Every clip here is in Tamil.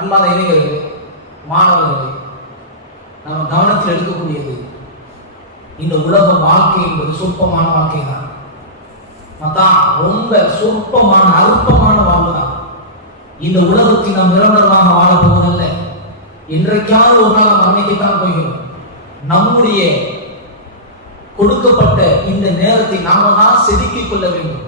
அன்பான இளைஞர்கள், மாணவர்கள், நம்ம கவனத்தில் எடுக்கக்கூடியது இந்த உலக வாழ்க்கை என்பது சொற்பமான வாழ்க்கை தான். ரொம்ப சொற்பமான அற்பமான வாழ்வு தான். இந்த உலகத்தில் நாம் நிரந்தரமாக வாழப்போவதல்ல. இன்றைக்காவது ஒரு நாள் மரணிக்கத்தான் போகிறோம். நம்முடைய கொடுக்கப்பட்ட இந்த நேரத்தை நாம தான் செதுக்கிக் கொள்ள வேண்டும்.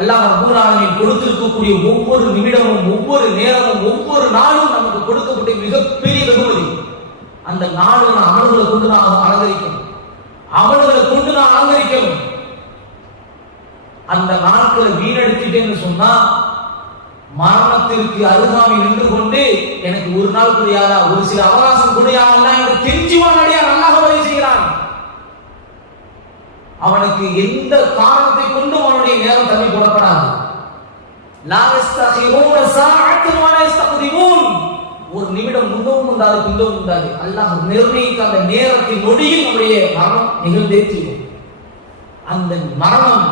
அல்லாஹ் ரப்பல் ஆலமீன் கொடுத்திருக்கக்கூடிய ஒவ்வொரு நிமிடமும், ஒவ்வொரு நேரமும், ஒவ்வொரு நாளும் நமக்கு கொடுக்கப்பட்ட மிகப்பெரிய வெகுமதி. அந்த நாள் அமல்களை கொண்டு நான் அலங்கரிக்கணும், அமல்களை கொண்டு நான் அலங்கரிக்கணும். அந்த நாட்களை வீணடித்துட்டேன்னு சொன்னா மரணத்திற்கு அருகாமை நின்று கொண்டு எனக்கு ஒரு நாள் கூடியாரா, ஒரு சில அவகாசம் கூடியாரா என்று கெஞ்சுவானடியா அல்லாஹ் வழி செய்கிறான். அவனுக்கு எந்த காரணத்தை கொண்டும் அவனுடைய நேரம் தள்ளி போடப்படாது. ஒரு நிமிடம் முன்னவும் உண்டாது, பின்னவும் உண்டாது. அல்லாஹ் நிர்ணயித்த அந்த நேரத்தின் நொடியில் நம்முடைய மரணம் நிகழ்ந்தே தீரும். அந்த மரணம்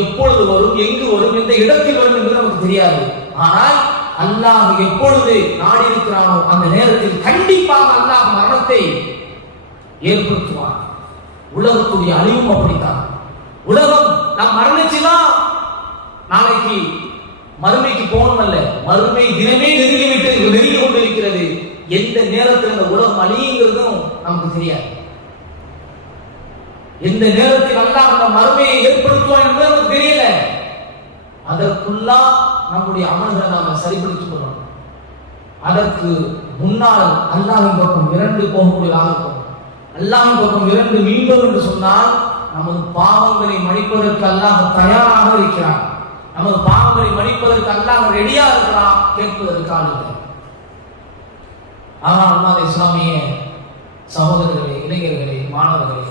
எப்பொழுது வரும், எங்கு வரும், எந்த இடத்தில் வரும் என்று நமக்கு தெரியாது. ஆனால் அல்லாஹ் எப்பொழுது நாடி இருக்கிறானோ அந்த நேரத்தில் கண்டிப்பாக அல்லாஹ் மரணத்தை ஏற்படுத்துவான். உலகத்துடைய அழிவும் அப்படித்தான். உலகம் நாம் மரணிச்சுனா நாளைக்கு மறுமைக்கு போகணும் அல்ல, மறுமை தினமே நெருங்கி கொண்டிருக்கிறது. எந்த நேரத்தில் இந்த உலகம் அழியுங்கிறதும் நமக்கு தெரியாது. எந்த நேரத்தில் அல்லாஹ் அந்த மறுமையை ஏற்படுத்துவான் என்பது நமக்கு தெரியல. அதற்குள்ளா நம்முடைய அமல்களை நாம சரிப்படுத்திக் கொள்ளணும். அதற்கு முன்னால் அல்லாஹ்வின் பக்கம் இரண்டு போகக்கூடியதாக இருக்கும். அல்லாஹ்வின் பக்கம் இரண்டு மீண்டும் என்று சொன்னால் நமது பாவங்களை மன்னிப்பதற்கு அல்லாஹ் தயாராக இருக்கிறான். நமது பாவங்களை மன்னிப்பதற்கு அல்லாஹ் ரெடியா இருக்கிறான், கேட்பதற்கு ஆள் இல்லை. ஆனால் அல்லாஹ் இஸ்லாமிய சகோதரர்களே, இளைஞர்களே, மாணவர்களே,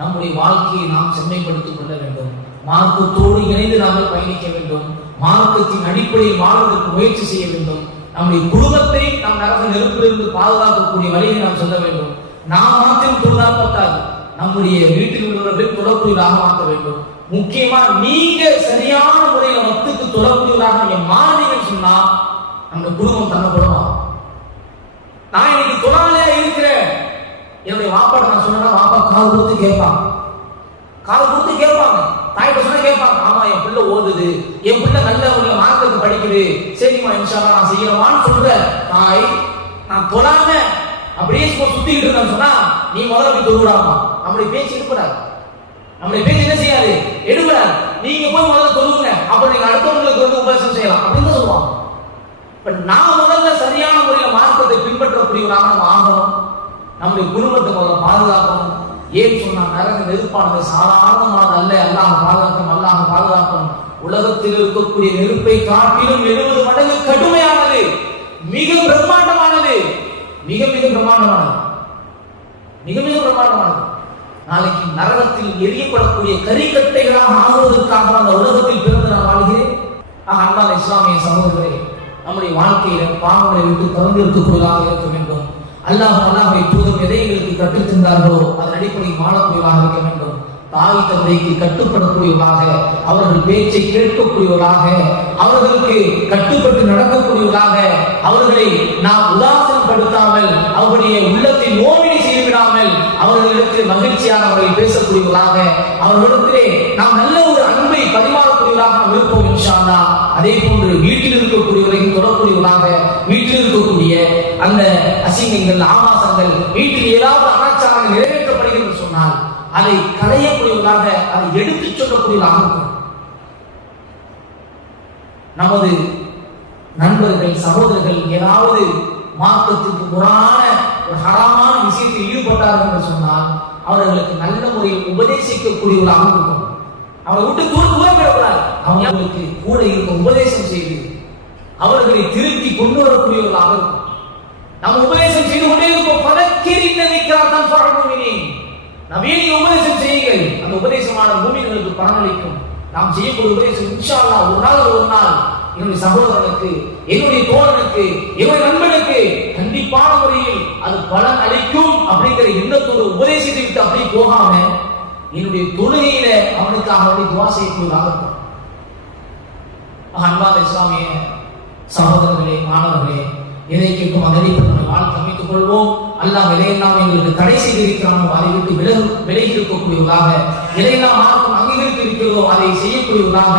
நம்முடைய வாழ்க்கையை நாம் செம்மைப்படுத்திக் கொள்ள வேண்டும். மார்க்கத்தோடு இணைந்து நாங்கள் பயணிக்க வேண்டும். மார்க்கத்தின் அடிப்படையில் வாழ்வதற்கு முயற்சி செய்ய வேண்டும். நம்முடைய குடும்பத்தை நாம் நரக நெருப்பிலிருந்து பாதுகாக்கக்கூடிய வழியை நாம் சொல்ல வேண்டும். நாம் மாத்திரம் தொழுதால் பத்தாது, நம்முடைய வீட்டில் உள்ளவர்களை தொழக்கூடியதாக மாற்ற வேண்டும். முக்கியமா நீங்க சரியான முறையில மத்துக்கு தொழக்கூடியதாக நீங்க மாறீங்கன்னு சொன்னா நம்முடைய குடும்பம் தன்னப்படும். நான் இன்னைக்கு தொழாலையா இருக்கிறேன், என்னுடைய வாப்பாட்ட நான் சொன்னா வாப்பா காது கொடுத்து கேட்பாங்க, காது கொடுத்து கேட்பாங்க. தாய்கிட்ட சொன்னா கேட்பாங்க, ஆமா என் பிள்ளை ஓதுது, என் பிள்ளை நல்ல ஒரு மார்க்கத்தை படிக்குது, சரிம்மா இன்ஷா அல்லாஹ் நான் செய்யறேன்னு சொல்ற தாய். நான் தொழாம அப்படியே சுத்திக்கிட்டு இருந்தேன்னு சொன்னா நீ முதல்ல போய் தொழுவிடாமா. நம்முடைய பேச்சு எடுக்கூடாது, நம்முடைய பேச்சு என்ன செய்யாது, எடுக்கூடாது. நீங்க போய் முதல்ல தொழுவுங்க, அப்ப நீங்க அடுத்தவங்களுக்கு வந்து உபதேசம் செய்யலாம் அப்படின்னு சொல்லுவாங்க. பட் நான் முதல்ல சரியான முறையில மார்க்கத்தை பின்பற்றக்கூடியவராக நம்ம ஆகணும். நம்முடைய குடும்பத்தை முதல்ல பாதுகாக்கணும். ஏன் சொன்னா நரக நெருப்பானது சாதாரணமானது அல்ல. அல்லாஹ் பாதுகாக்கணும், அல்லாஹ் பாதுகாக்கணும். உலகத்தில் இருக்கக்கூடிய நெருப்பை காட்டிலும் 70 மடங்கு கடுமையானது, மிக பிரம்மாண்டமானது, மிக மிக பிரம்மாண்டமானது, மிக மிக பிரம்மாண்டமானது. நாளைக்கு நரகத்தில் எரியப்படக்கூடிய கரிக்கட்டைகளாக ஆகுவதற்காக அந்த உலகத்தில் பிறந்து நான் வாழ்கிறேன். அன்பான இஸ்லாமிய சகோதரர்களே, நம்முடைய வாழ்க்கையில பாவங்களை விட்டு திறந்து இருக்கக்கூடியதாக இருக்க வேண்டும். அல்லாஹ்வை தூதர் எதை எங்களுக்கு கற்றுத் தந்தார்களோ அதன் அடிப்படையில் வாழக்கூடியவராக இருக்க வேண்டும். தாய் தந்தைக்கு கட்டுப்படக்கூடியவராக, அவர்கள் பேச்சை கேட்கக்கூடியவராக, அவர்களுக்கு கட்டுப்பட்டு நடக்கக்கூடியவராக, அவர்களை நாம் உதாசனப்படுத்தாமல், அவருடைய உள்ளத்தை நோவினை செய்துவிடாமல், அவர்களுக்கு மகிழ்ச்சியான முறையில் பேசக்கூடியவராக, அவர்களிடத்திலே நாம் நல்ல ஒரு அன்பை பரிமாறக்கூடியவராக நாம் இருப்போம் இன்ஷா அல்லாஹ். அதே போன்று வீட்டில் இருக்கக்கூடியவரையும் தொடரக்கூடியவராக, வீட்டில் இருக்கக்கூடிய அந்த அசிங்கங்கள், ஆபாசங்கள், வீட்டில் ஏதாவது அனாச்சாரங்கள் நிறைவேற்றப்படுகிறது சொன்னால் அதை களையக்கூடியவர்களாக, அதை எடுத்துச் சொல்லக்கூடியவர்களாக இருக்கும். நமது நண்பர்கள், சகோதரர்கள் ஏதாவது மார்க்கத்திற்கு புறான ஒரு ஹராமான விஷயத்தில் ஈடுபட்டார்கள் என்று சொன்னால் அவர்களுக்கு நல்ல முறையில் உபதேசிக்கக்கூடியவர்களாக இருக்கும். அவரை விட்டு தூரப்படக்கூடாது. அவங்களுக்கு கூட இருக்க உபதேசம் செய்து அவர்களை திருத்தி கொண்டு வரக்கூடியவர்களாக இருக்கும். நம்ம உபதேசம் செய்து கொண்டே இருப்போம். நவீன உபதேசம் செய்யுங்கள், அந்த உபதேசமான மூமின்களுக்கு பலனளிக்கும். நாம் செய்யக்கூடிய உபதேசம் இன்ஷா அல்லாஹ் ஒரு நாள் என்னுடைய சகோதரனுக்கு, என்னுடைய தோழனுக்கு, என்னுடைய நண்பனுக்கு கண்டிப்பான முறையில் அது பலன் அளிக்கும் அப்படிங்கிற எண்ணத்தோடு உபதேசித்து விட்டு அப்படி போகாம என்னுடைய தொழுகையில அவனுக்காக துவா செய்யக்கூடியதாக இருக்கும். அன்பார்ந்த இஸ்லாமிய சகோதரர்களே, மாணவர்களே, எதை கேட்கும் அதை நம்மை வாழ்க்கை அமைத்துக் கொள்வோம். அல்லாஹ் எதையெல்லாம் எங்களுக்கு தடை செய்திருக்கிறானோ அதை விட்டு விலகி இருக்கக்கூடியவர்களாக, எதையெல்லாம் மார்க்கம் அங்கீகரித்து இருக்கிறதோ அதை செய்யக்கூடியவர்களாக,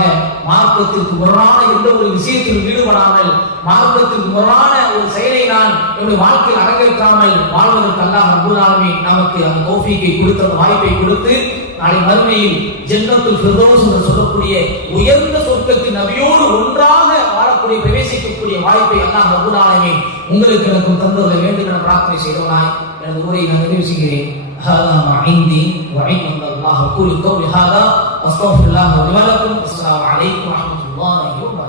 மார்க்கத்திற்கு முரணான எந்த ஒரு விஷயத்திலும் ஈடுபடாமல், மார்க்கத்திற்கு முரணான ஒரு செயலை நான் என்னுடைய வாழ்க்கையில் அரங்கேற்றாமல் வாழ்வதற்கு அல்லாஹ் ரப்பல் ஆலமீன் நமக்கு அந்த தௌஃபீக்கை கொடுத்து, அந்த வாய்ப்பை கொடுத்து, நாளை மறுமையில் ஜன்னத்துல் ஃபிர்தௌஸ் என்று சொல்லக்கூடிய உயர்ந்த சொர்க்கத்தின் நபியோடு ஒன்றாக வாழக்கூடிய, பிரவேசிக்கக்கூடிய வாய்ப்பை அல்லாஹ் ரப்பல் ஆலமீன் உங்களுக்கு எனக்கும் தந்ததை வேண்டும் என பிரார்த்தனை செய்தவனாய் எனது உரையை நான் நிறைவு செய்கிறேன். هذا ما عندي وعند الله. أقول قولي هذا أستغفر الله لي ولكم. السلام عليكم ورحمة الله وبركاته.